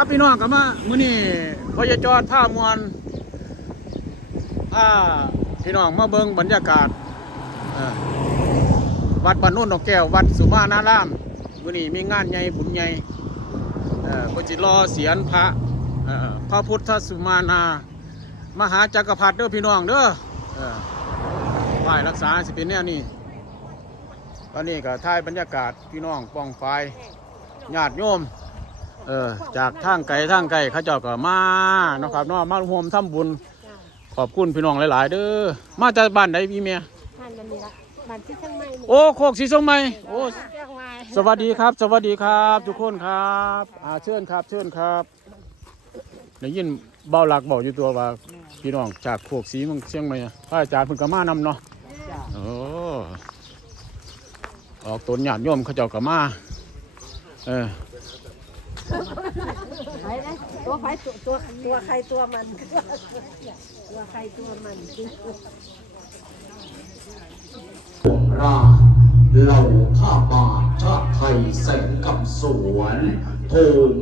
ครับพี่น้องกลับมามื้อนี้พยจอดท่ามวนอ่าพี่น้องมาเบิ่งบรรยากาศวัดบ้านโนนดอกแก้ว วัดสุมานารามมื้อนี้มีงานใหญ่บุญใหญ่เอ่อก็สิรอเสียนพระเอ่อพระพุทธสุมานา มหาจักรพรรดิเด้อพี่น้องเด้อเออไหว้รักษาสิเป็นแนวนี้ตอนนี้ก็ถ่ายบรรยากาศพี่น้องป้องไฟญาติโยม เออ จากทางไกลทางไกลเขาเจ้าก็มาเนาะครับเนาะมาร่วมทำบุญ ขอบคุณพี่น้องหลาย ๆ เด้อมาจากบ้านใดพี่เมียบ้านมันนี่ละบ้านที่ช่างไม้นี่โอ้โคกสีส้มไหมโอ้ช่างไม้สวัสดีครับ สวัสดีครับ ทุกคนครับอ่าเชิญครับ เชิญครับได้ยินเบาหลักบอกอยู่ตัวว่าพี่น้องจากโคกสีเมืองเชียงใหม่อะพระอาจารย์เพิ่นก็มานำเนาะโอ้ออกตนญาติโยมเขาเจ้าก็มาเออ ไฟนะตัวไฟตัวตัวตัวใครตัวมัน ตัวใครตัวมันราชเหล่าข้าบาทชาติไทยแสงกำสวน โท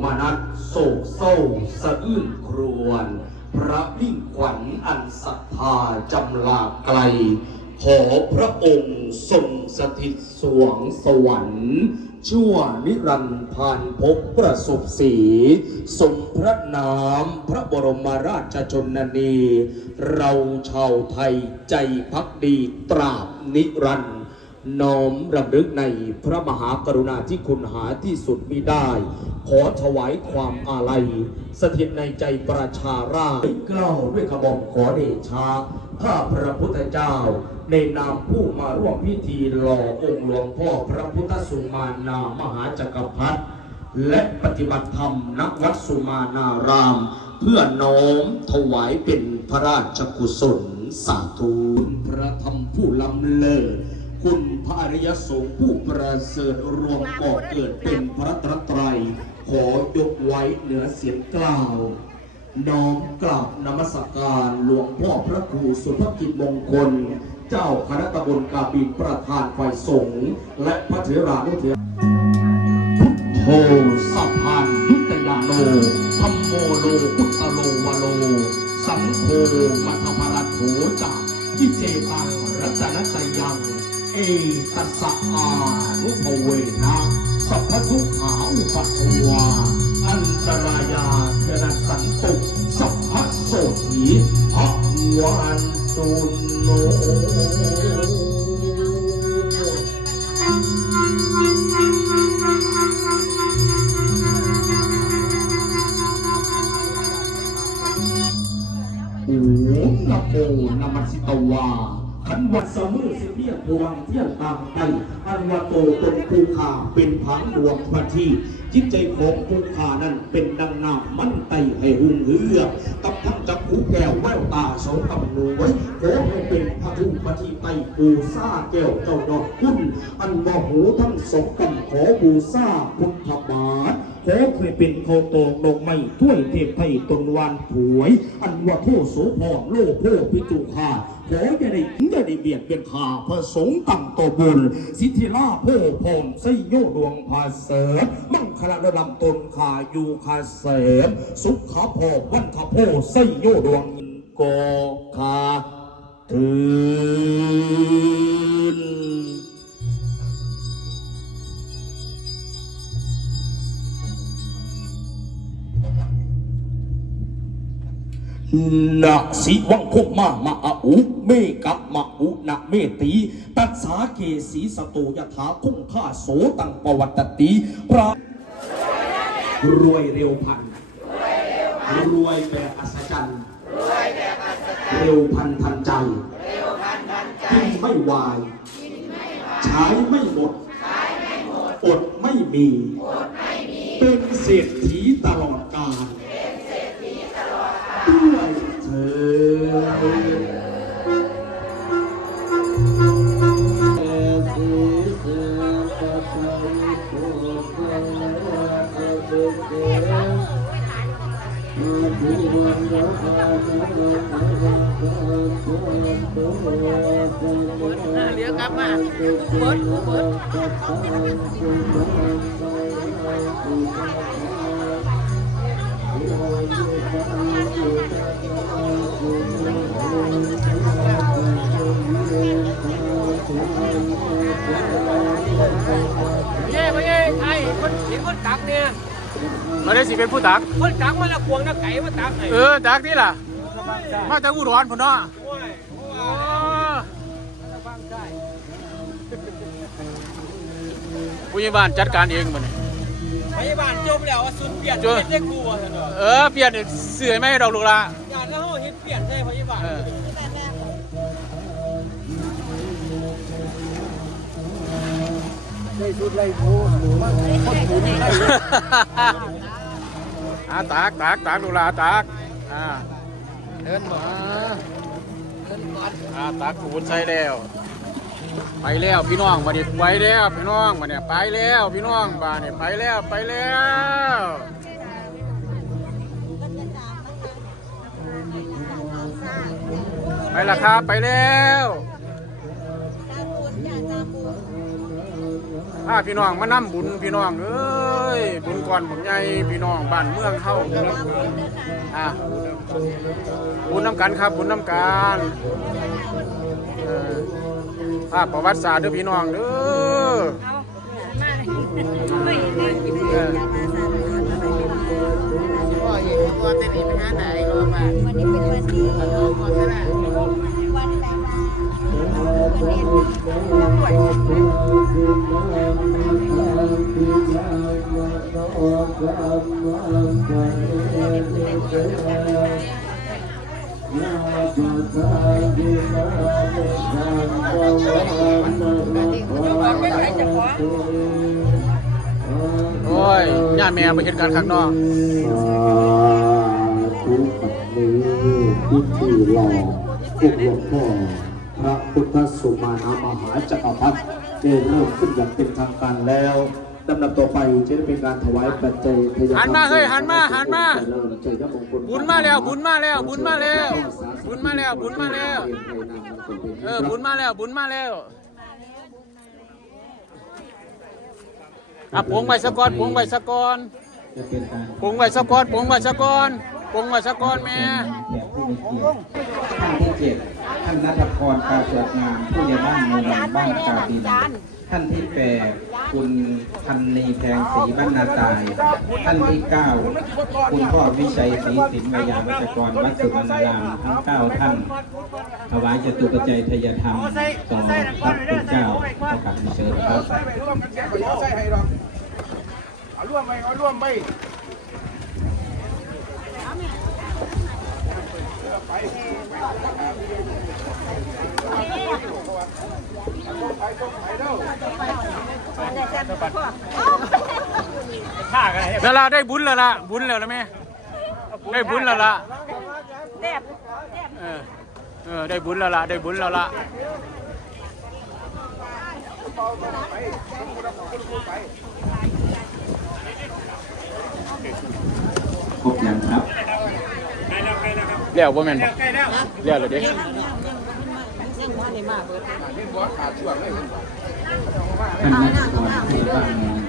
มนัสโศกเศร้าสะอื้นครวนพระมิ่งขวัญอันศรัทธาจำลาไกล ขอพระองค์ทรงสถิตสวงสวรรค์ ชั่วนิรันดร์ผ่านภพประสบสีสมพระนามพระบรมราชชนนี เราชาวไทยใจพักดีตราบนิรันดร์น้อมรำลึกในพระมหากรุณาที่คุณหาที่สุดมิได้ ขอถวายความอาลัย สถิตในใจประชาราษฎร์ด้วยเกล้าวด้วยขบองขอเดชาข้าพระพุทธเจ้า ในนามผู้มาร่วมพิธีหล่อองค์หลวงพ่อพระพุทธสุมาณามหาจักรพรรดิและปฏิบัติธรรมณวัดสุมานาราม เพื่อน้อมถวายเป็นพระราชกุศลสาธุพระธรรมผู้ล้ำเลิศคุณพระอริยสงฆ์ผู้ประเสริฐรวมก่อเกิดเป็นพระตรตรัย ขอยกไว้เหนือเสียงกล่าว น้อมกราบนมัสการหลวงพ่อพระครูสุภกิจมงคล เจ้าคณะตำบลกาบินประธานฝ่ายสงฆ์และพระเถรานุเถรพุทโธสัพพันยุตยาโนธัมโมโลพุทธโลวโล สังโฆมัทพรัตโถจักอิเจตังรัตนตยัง เอตัสสะอานุภเวนะสัพพทุขาอุปัตวาอันตรายาเทนสันตุสัพพโสถีภะวัน ตุโนโอ้นะโมนามัสสิตวาขันวัดสมือสิเพียพวงเที่ยงตามไปอันวาโตตนภูขาเป็นผังดวงพระที่ จิตใจของภูขานั้นเป็นดังน้ำมันไตให้หุ่งเหือกับทั้งจักหูแก้วแววตาสองกำหนวยขอให้เป็นพระทุ่งพระที่ไตปูซาแก้วเจ้าดอกคุณอันมโหูทั้งสองกันขอบูซาพุทธบาท ขอเคยเป็นเขาตกดอกไม้ถ้วยเทพไทยตนวานผวย อันว่าโทโสพรโลภโพพิจุคาขออย่าได้ถึงอย่าได้เบียดเบียนขาพระสงฆ์ตั้งตัวบุญ สิทธิลาโพพรมไสโยดวงภาเสริมมั่งคละระดำตนขาอยู่คาเสริมสุขขาพอวันขาโพไสโยดวงกอคาถึน นะสิวังคุมามาอาอุเมกับมาอุนะเมตีตัสสาเกสีสตูยถาคุ้งค่าโสตังปวัตติพระรวยเร็วพันรวยแบบอัศจรรย์เร็วพันทันใจกินไม่วาย ใช้ไม่หมด อดไม่มี เป็นเศรษฐีตลอดกาล ย่ไมไงคนตักเนี่ยมาได้สิเป็นผู้ตักผู้ตักมาละควงนักไก่มาตักเออตักนี่ล่ะมาจากอุดรพุ่นเนาะ ผู้ใหญ่บ้านจัดการเองมันนี่พยาบาลจบแล้วว่าสุดเปลี่ยนจบเป็นได้ครูอะท่านเออเปลี่ยนเสื่อไม่ให้เราลูกละงานแล้วเขาเฮ็ดเปลี่ยนใช่พยาบาลเอออาตากตากตากลูกละตากอ่าเดินมาอ่าตากขูดใส่แล้ว ไปแล้วพี่น้องมาดิไปแล้วพี่น้องมาเนี่ยไปแล้วพี่น้องบ้านเนี่ยไปแล้วไปแล้วไปละครับไปแล้วถ้าพี่น้องมานํบุญพี่น้องเอ้ยบุญก่อนบุญใหญ่พี่น้องบ้านเมืองเข้าอะบุญน้ำกันครับบุญน้ำกันเออ ภาพประวัติศาสตร์เด้อพี่น้องเด้อเออพ่อเองพ่อเต้นอีกงานไหนรอมาวันนี้เป็นวันดีเออพ่อชนะวันแต่งงานวันะ โอ้ยญาแม่มาเห็นการข้างนอกทุกปัจนี้พิธีหล่อองค์หลวงพ่อพระพุทธสุมานามหาจักรพรรดิได้เริ่มขึ้นอย่างเป็นทางการแล้ว ลำดับต่อไปจะได้เป็นการถวายปัจจัยทยหันมาเฮ้ยหันมาหันมาเจริญชัยมงคลบุญมาแล้ว บุญมาแล้ว บุญมาแล้ว บุญมาแล้ว บุญมาแล้ว เออ บุญมาแล้ว บุญมาแล้วอะปวงใบสะกอนปวงใบสะกอนจะเป็นการปวงใบสะกอนปวงใบสะกอนปวงใบสะกอนแม่ ท่านนัทพรกาเกิดงามผู้ใหญ่บ้านเมืองบ้านกาบิน ท่านที่แปดคุณพันนีแพงศรีบ้านนาตาย ท่านที่เก้าคุณพ่อวิชัยศรีสินมายาวัจกรวัดสุวรรณรามทั้งเก้าท่านถวายจตุปัจจัยทยธรรมต่อพระคุณเจ้าพระกราบเชิญครับใส่ไปร่วมกันแจกเอาร่วมไปเอาร่วมไปแล้วล่ะได้บุญแล้วล่ะบุญแล้วนะแม่ได้บุญแล้วล่ะแซ่บเออเออได้บุญแล้วล่ะได้บุญแล้วล่ะครบยังครับเลี้ยวบ่แม่นบ่เลี้ยวเลยเด็ก ท่านนัทพรผู้ใหญ่บ้านเมือง